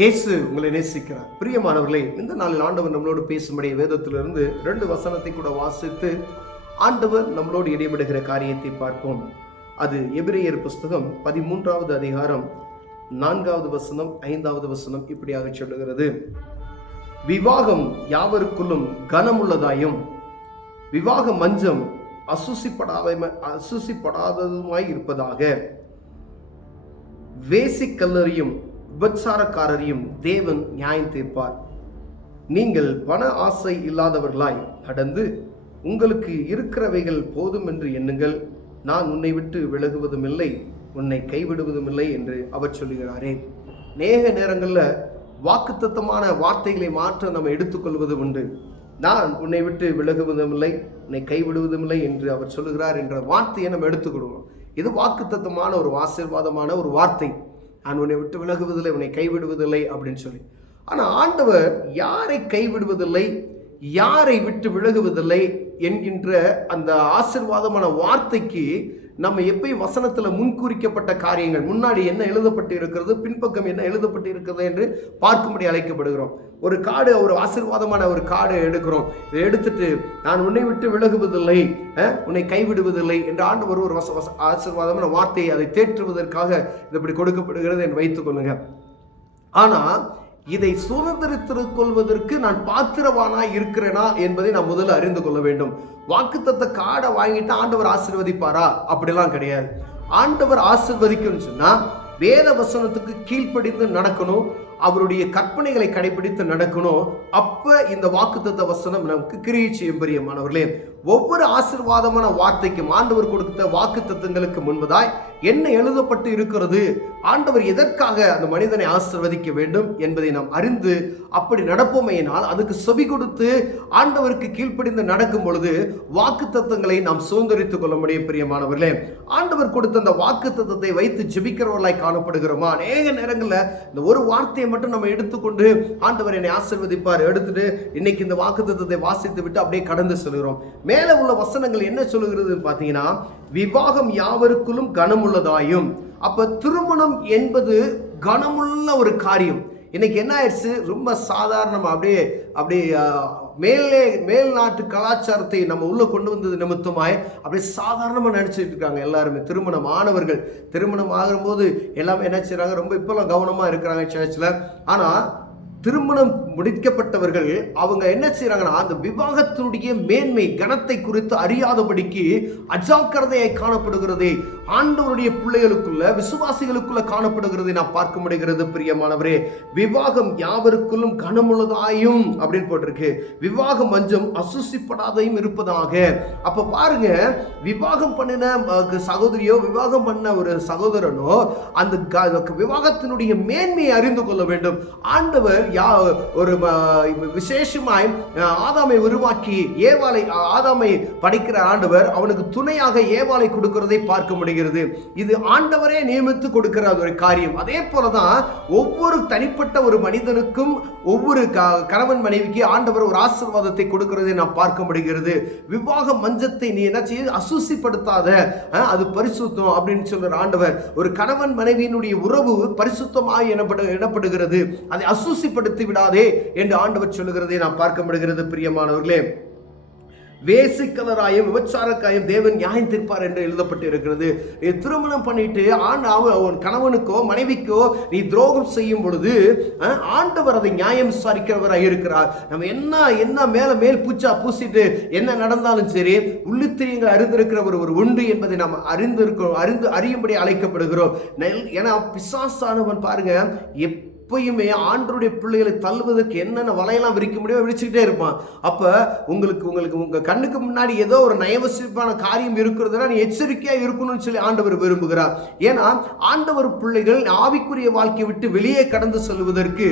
இயேசு உங்களை நேசிக்கிறார். பிரியமானவர்களே, இந்த நாளில் ஆண்டவர் நம்மளோடு பேசும்படிய வேதத்திலிருந்து 2 வசனத்தை கூட வாசித்து ஆண்டவர் நம்மளோடு இடைபடுகிற காரியத்தை பார்ப்போம். அது எபிரேயர் புஸ்தகம் 13வது அதிகாரம் 4வது வசனம் 5வது வசனம் இப்படியாக சொல்லுகிறது. விவாகம் யாவருக்குள்ளும் கனமுள்ளதாயும் விவாக மஞ்சம் அசுசிப்படாததுமாய் இருப்பதாக, வேசிக்கல்லரையும் விபச்சாரக்காரரையும் தேவன் நியாயம் தீர்ப்பார். நீங்கள் பண ஆசை இல்லாதவர்களாய் நடந்து உங்களுக்கு இருக்கிறவைகள் போதும் என்று எண்ணுங்கள். நான் உன்னை விட்டு விலகுவதும் இல்லை, உன்னை கைவிடுவதும் இல்லை என்று அவர் சொல்லுகிறாரே. நேக நேரங்களில் வாக்குத்தத்தமான வார்த்தைகளை மாற்ற நம்ம எடுத்துக்கொள்வது உண்டு. நான் உன்னை விட்டு விலகுவதும் இல்லை, உன்னை கைவிடுவதும் இல்லை என்று அவர் சொல்லுகிறார் என்ற வார்த்தையை நம்ம எடுத்துக்கொள்வோம். இது வாக்குத்தத்தமான ஒரு ஆசீர்வாதமான ஒரு வார்த்தை. நான் உன்னை விட்டு விலகுவதில்லை, உன்னை கைவிடுவதில்லை அப்படின்னு சொல்லி. ஆனால் ஆண்டவர் யாரை கைவிடுவதில்லை, யாரை விட்டு விலகுவதில்லை என்கின்ற அந்த ஆசீர்வாதமான வார்த்தைக்கு நம்ம எப்பயும் வசனத்தில் முன்குறிக்கப்பட்ட காரியங்கள், முன்னாடி என்ன எழுதப்பட்டு இருக்கிறது, பின்பக்கம் என்ன எழுதப்பட்டு இருக்கிறது என்று பார்க்கும்படி அழைக்கப்படுகிறோம். ஒரு காடு, ஒரு ஆசீர்வாதமான ஒரு காடு எடுக்கிறோம். இதை எடுத்துட்டு நான் உன்னை விட்டு விலகுவதில்லை, உன்னை கைவிடுவதில்லை என்று ஆண்டவர் ஒரு ஆசீர்வாதமான வார்த்தையை அதை தேற்றுவதற்காக இது இப்படி கொடுக்கப்படுகிறது என்று வைத்துக் கொள்ளுங்க. ஆனால் இதை சுதந்திரத்திற்கு கொள்வதற்கு நான் பாத்திரவானாய் இருக்கிறேனா என்பதை நான் முதல்ல அறிந்து கொள்ள வேண்டும். வாக்குத்தத்த காடை வாங்கிட்டு ஆண்டவர் ஆசீர்வதிப்பாரா? அப்படிலாம் கிடையாது. ஆண்டவர் ஆசீர்வதிக்கணும்னு சொன்னா வேத வசனத்துக்கு கீழ்ப்படிந்து நடக்கணும், அவருடைய கற்பனைகளை கடைபிடித்து நடக்கணும். அப்ப இந்த வாக்குத்தத்த வசனம் நமக்கு கிரியை செய்யும். பிரியமானவர்களே, ஒவ்வொரு ஆசீர்வாதமான வார்த்தைக்கும் ஆண்டவர் கொடுத்த வாக்குத்தத்தங்களுக்கு முன்பதாய் என்ன எழுதப்பட்டு இருக்கிறது, ஆண்டவர் எதற்காக அந்த மனிதனை ஆசீர்வதிக்க வேண்டும் என்பதை நாம் அறிந்து அப்படி நடப்போமையினால் அதுக்கு செவி கொடுத்து ஆண்டவருக்கு கீழ்ப்படிந்து நடக்கும் பொழுது வாக்குத்தத்தங்களை நாம் சுதந்திரித்துக் கொள்ள முடியும். பிரியமானவர்களே, ஆண்டவர் கொடுத்த அந்த வாக்குத்தத்தத்தை வைத்து ஜெபிக்கிறவர்களாய் காணப்படுகிறோமா? அநேக நேரங்களில் இந்த ஒரு வார்த்தையை மட்டும் நம்ம எடுத்துக்கொண்டு ஆண்டவர் என்னை ஆசீர்வதிப்பார் எடுத்துட்டு இன்னைக்கு இந்த வாக்குத்தத்தத்தை வாசித்து விட்டு அப்படியே கடந்து செல்கிறோம். மேல உள்ள வசனங்கள் என்ன சொல்லுகிறதுன்னு பார்த்தீங்கன்னா, விவாகம் யாவருக்குள்ளும் கனமுள்ளதாயும். அப்ப திருமணம் என்பது கனமுள்ள ஒரு காரியம். இன்னைக்கு என்ன ஆயிடுச்சு, ரொம்ப சாதாரணமா அப்படியே மேல் நாட்டு கலாச்சாரத்தை நம்ம உள்ள கொண்டு வந்தது நிமித்தமாய் அப்படியே சாதாரணமாக நினச்சிட்டு இருக்காங்க எல்லாருமே. திருமணம் ஆனவர்கள் திருமணம் ஆகும்போது எல்லாமே என்ன செய்கிறாங்க, ரொம்ப இப்போல்லாம் கவனமாக இருக்கிறாங்க சர்ச்சில். ஆனால் திருமணம் முடிக்கப்பட்டவர்கள் அவங்க என்ன செய்யறாங்கன்னா, அந்த விவாகத்தினுடைய மேன்மை கனத்தை குறித்து அறியாதபடிக்கு அஜாக்கிரதையை காணப்படுகிறதே ஆண்டவருடைய பிள்ளைகளுக்குள்ள, விசுவாசிகளுக்குள்ள காணப்படுகிறதை நான் பார்க்க முடிகிறது. பிரியமானவரே, விவாகம் யாவருக்குள்ளும் கனமுள்ளதாயும் அப்படின்னு போட்டிருக்கு. விவாக மஞ்சம் அசுசிப்படாதையும் இருப்பதாக. அப்ப பாருங்க, விவாகம் பண்ணின சகோதரியோ விவாகம் பண்ண ஒரு சகோதரனோ அந்த விவாகத்தினுடைய மேன்மையை அறிந்து கொள்ள வேண்டும். ஆண்டவர் ஒரு விசேஷமாய் ஆதாமை உருவாக்கி ஆதாமை படைக்கிற ஆண்டவர் அவனுக்கு துணையாக ஏவாளை கொடுக்கிறதை பார்க்க முடிகிறது. இது ஆண்டவரே நியமித்து கொடுக்கிற ஒரு காரியம். அதே போலதான் ஒவ்வொரு தனிப்பட்ட ஒரு மனிதனுக்கும் ஒவ்வொரு கணவன் மனைவிக்கு ஆண்டவர் ஒரு ஆசீர்வாதத்தை கொடுக்கிறதை நாம் பார்க்க முடிகிறது. விவாக மஞ்சத்தை நீ என்ன செய்ய அசுசிப்படுத்தாத, அது பரிசுத்தம் அப்படின்னு சொல்ற ஆண்டவர். ஒரு கணவன் மனைவியினுடைய உறவு பரிசுத்தமாய் எனப்படுகிறது. அதை அசுசிப்படுத்தி விடாதே என்று ஆண்டவர் சொல்லுகிறதை நாம் பார்க்க முடிகிறது. பிரியமானவர்களே, வேசிக்கலராயும் விபச்சாரக்காயும் தேவன் நியாயம் தீர்ப்பார் என்று எழுதப்பட்டு இருக்கிறது. திருமணம் பண்ணிட்டு கணவனுக்கோ மனைவிக்கோ நீ துரோகம் செய்யும் பொழுது ஆண்டவர் அதை நியாயம் விசாரிக்கிறவராக இருக்கிறார். நம்ம என்ன மேல் பூச்சா பூசிட்டு என்ன நடந்தாலும் சரி, உள்ளுத்திரியங்கள் அறிந்திருக்கிறவர் ஒரு உண்டு என்பதை நாம் அறியும்படி அழைக்கப்படுகிறோம். ஏன்னா பிசாசானவன் பாருங்க எப்பயுமே ஆண்டருடைய பிள்ளைகளை தள்ளுவதற்கு என்னென்ன வலையெல்லாம் விரிக்க முடியும் விரிச்சுக்கிட்டே இருப்பான். அப்ப உங்களுக்கு உங்க கண்ணுக்கு முன்னாடி ஏதோ ஒரு நயவசிப்பான காரியம் இருக்கிறதுனா நீ எச்சரிக்கையா இருக்கணும்னு சொல்லி ஆண்டவர் விரும்புகிறார். ஏன்னா ஆண்டவர் பிள்ளைகள் ஆவிக்குரிய வாழ்க்கையை விட்டு வெளியே கடந்து செல்வதற்கு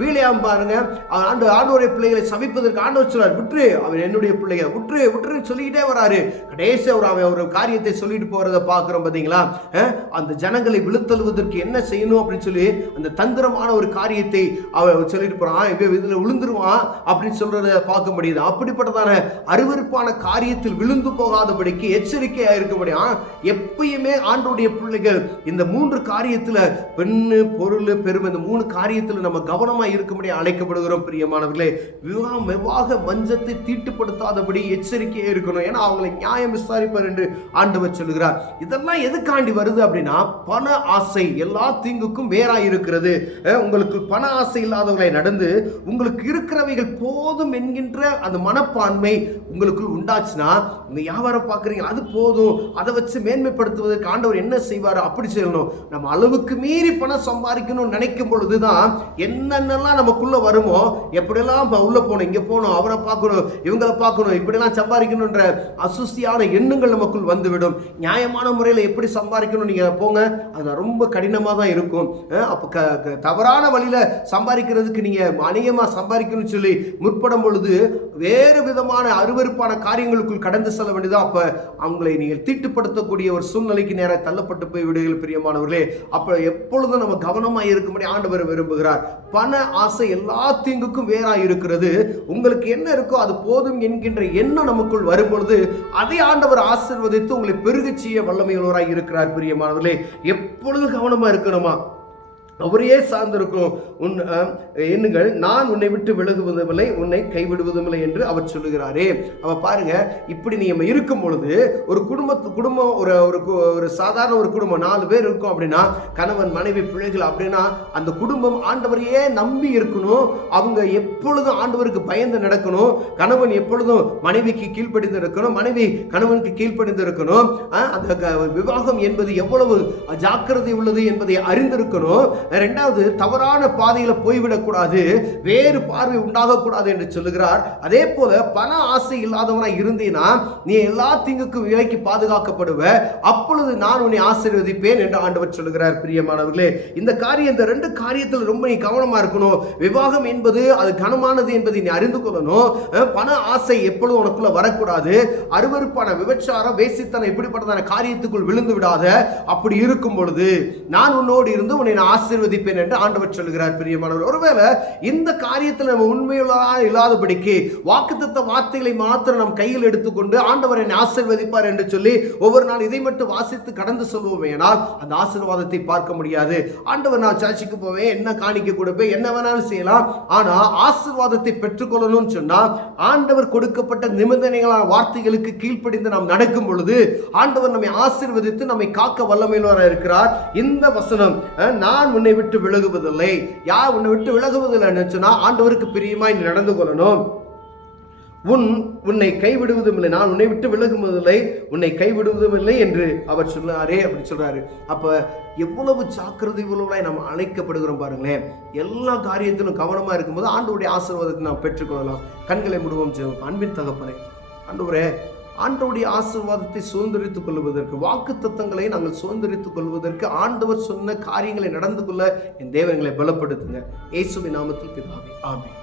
பிள்ளையாம் பாருங்க, ஆண்டவருடைய பிள்ளைகளை சபிப்பதற்கு ஆண்டவர் சொல்றார், விட்டுரு, அவன் என்னுடைய பிள்ளைகள் விட்டுருன்னு சொல்லிக்கிட்டே வராரு. கடைசி அவன் ஒரு காரியத்தை சொல்லிட்டு போறதை பார்க்கிறோம். பார்த்தீங்களா, அந்த ஜனங்களை விழுத்தழுவதற்கு என்ன செய்யணும் அப்படின்னு சொல்லி அந்த தந்திரமான ஒரு காரியத்தை அவர் சொல்லிட்டு போறான், இதுல விழுந்துருவான் அப்படின்னு சொல்றத பார்க்க முடியுது. அப்படிப்பட்டதான அருவருப்பான காரியத்தில் விழுந்து போகாதபடிக்கு எச்சரிக்கையா இருக்கபடியா எப்பயுமே ஆண்டவருடைய பிள்ளைகள் இந்த 3 காரியத்துல, பெண்ணு, பொருள், பெருமை, இந்த 3 காரியத்துல நம்ம கவனமா இருக்கும்படி அழைக்கப்படுகிறோம். பிரியமானவர்களே, விவாக மஞ்சத்தை தீட்டுப்படுத்தாதபடி எச்சரிக்கையா இருக்கணும். ஏன்னா அவங்களை நியாயம் விசாரிப்பார் என்று ஆண்டவர் சொல்லுகிறார். இதெல்லாம் எதுக்காண்டி வருது அப்படின்னா, பண ஆசை எல்லா தீங்குக்கும் வேறாய் இருக்கிறது. உங்களுக்கு பண ஆசை இல்லாதவர்களை நடந்து உங்களுக்கு இருக்கிறவைகள் போதும் என்கின்ற அந்த மனப்பான்மை உங்களுக்குள் உண்டாச்சுன்னா, உங்க வியாபாரம் பார்க்குறீங்க, அது போதும், அதை வச்சு மேன்மைப்படுத்துவதற்கு ஆண்டவர் என்ன செய்வார்? அப்படி செய்யணும். நம்ம அளவுக்கு மீறி பணம் சம்பாதிக்கணும்னு நினைக்கும் பொழுதுதான் என்னென்னலாம் நமக்குள்ள வருமோ, எப்படியெல்லாம் உள்ள போகணும், இங்கே போகணும், அவரை பார்க்கணும், இவங்களை பார்க்கணும், இப்படியெல்லாம் சம்பாதிக்கணுன்ற அசுசியான எண்ணங்கள் நமக்குள் வந்துவிடும். நியாயமான முறையில் எப்படி சம்பாதிக்கணும் நீங்கள் போங்க, அது ரொம்ப கடினமாக தான் இருக்கும். அப்போ தவறான வழியில் சம்பாதிக்கிறதுக்கு நீங்கள் அநேகமாக சம்பாதிக்கணும்னு சொல்லி முற்படும் பொழுது வேறு விதமான அருவருப்பான காரியங்களுக்குள் கடந்து செல்ல வேண்டியதா. அப்போ அவங்களை நீங்கள் தீட்டுப்படுத்தக்கூடிய ஒரு சூழ்நிலைக்கு நேராக தள்ளப்பட்டு போய் விடுகள். பிரியமானவர்களே, அப்போ எப்பொழுதும் நம்ம கவனமாக இருக்கும்படி ஆண்டவர் விரும்புகிறார். பண ஆசை எல்லா தீங்குக்கும் வேறாக இருக்கிறது. உங்களுக்கு என்ன இருக்கோ அது போதும் என்கின்ற எண்ணம் நமக்குள் வரும்பொழுது அதை ஆண்டவர் ஆசீர்வதித்து உங்களை பெருகச் செய்ய வல்லமையுள்ளவராக இருக்கிறார். பிரியமானவர்களே, எப்பொழுதும் கவனமாக இருக்கணுமா, அவரையே சார்ந்திருக்கும். எண்ணுங்கள், நான் உன்னை விட்டு விலகுவதுமில்லை, உன்னை கைவிடுவதுமில்லை என்று அவர் சொல்லுகிறாரே. அவ பாருங்க, இப்படி நீங்க இருக்கும் பொழுது ஒரு குடும்பம் ஒரு சாதாரண ஒரு குடும்பம் 4 பேர் இருக்கும் அப்படின்னா, கணவன், மனைவி, பிள்ளைகள் அப்படின்னா, அந்த குடும்பம் ஆண்டவரையே நம்பி இருக்கணும். அவங்க எப்பொழுதும் ஆண்டவருக்கு பயந்து நடக்கணும். கணவன் எப்பொழுதும் மனைவிக்கு கீழ்ப்படிந்து இருக்கணும், மனைவி கணவனுக்கு கீழ்ப்படிந்து இருக்கணும். அந்த விவாகம் என்பது எவ்வளவு ஜாக்கிரதை உள்ளது என்பதை அறிந்திருக்கணும். 2வது, தவறான பாதையில போய்விடக்கூடாது, வேறு பார்வை உண்டாகக்கூடாது என்று சொல்லுகிறார். அதே போல பண ஆசை இல்லாதவனாய் இருந்தீனா நீ எல்லா தீங்குக்கும் விலைக்கு பாதுகாக்கப்படுவ, அப்பொழுது நான் உன்னை ஆசீர்வதிப்பேன் என்று ஆண்டவர் சொல்லுகிறார். பிரியமானவர்களே, இந்த 2 காரியத்தில் ரொம்ப நீ கவனமா இருக்கணும். விவாகம் என்பது அது கனமானது என்பதை நீ அறிந்து கொள்ளணும். பண ஆசை எப்பொழுதும் உனக்குள்ள வரக்கூடாது. அருவருப்பான விபச்சாரம், வேசித்தனம், இப்படிப்பட்டதான காரியத்துக்குள் விழுந்து விடாத. அப்படி இருக்கும் பொழுது நான் உன்னோடு இருந்து உன்னை ஆசீர்வதிப்பேன் என்று ஆண்டவர் சொல்லுகிறார். பிரியமானவர், ஒருவேளை இந்த காரியத்தில் நம்ம உண்மையுள்ளதாக இல்லாதபடிக்கு வாக்குத்தத்த வார்த்தைகளை மாத்திரம் நம் கையில் எடுத்துக்கொண்டு ஆண்டவர் என்னை ஆசீர்வதிப்பார் என்று சொல்லி ஒவ்வொரு நாள் இதை மட்டும் வாசித்து கடந்து சொல்வோமே, ஆனால் அந்த ஆசீர்வாதத்தை பார்க்க முடியாது. ஆண்டவர், நான் சர்ச்சுக்கு போவேன், என்ன காணிக்க கொடுப்பேன், என்ன வேணாலும் செய்யலாம், ஆனா ஆசீர்வாதத்தை பெற்றுக்கொள்ளணும்னு சொன்னா ஆண்டவர் கொடுக்கப்பட்ட நிபந்தனைகளான வார்த்தைகளுக்கு கீழ்ப்படிந்து நாம் நடக்கும் பொழுது ஆண்டவர் நம்மை ஆசீர்வதித்து நம்மை காக்க வல்லமையுள்ளவராக இருக்கிறார். இந்த வசனம், நான் உன்னை விட்டு விலகுவதில்லை, யார் உன்னை விட்டு விலகுவதில்லை சொன்னா ஆண்டவருக்கு பிரியமாய் நடந்து கொள்ளணும். உன்னை கைவிடுவதும் இல்லை, நான் உன்னை விட்டு விலகுவதில்லை, உன்னை கைவிடுவதும் இல்லை என்று அவர் சொன்னாரே அப்படி சொல்றாரு. அப்ப எவ்வளவு ஜாக்கிரதை உள்ளவர்களாய் நாம் அழைக்கப்படுகிறோம் பாருங்களேன். எல்லா காரியத்திலும் கவனமா இருக்கும்போது ஆண்டவருடைய ஆசீர்வாதத்தை நாம் பெற்றுக்கொள்ளலாம். கண்களை மூடுவோம். அன்பின் தகப்பனே, ஆண்டவரே, ஆண்டவருடைய ஆசீர்வாதத்தை சுதந்திரித்துக் கொள்வதற்கு, வாக்கு தத்தங்களை நாங்கள் சுதந்திரித்துக் கொள்வதற்கு ஆண்டவர் சொன்ன காரியங்களை நடந்து கொள்ள என் தேவங்களை பலப்படுத்துங்க. இயேசுவின் நாமத்தில் பிதாவே, ஆமென்.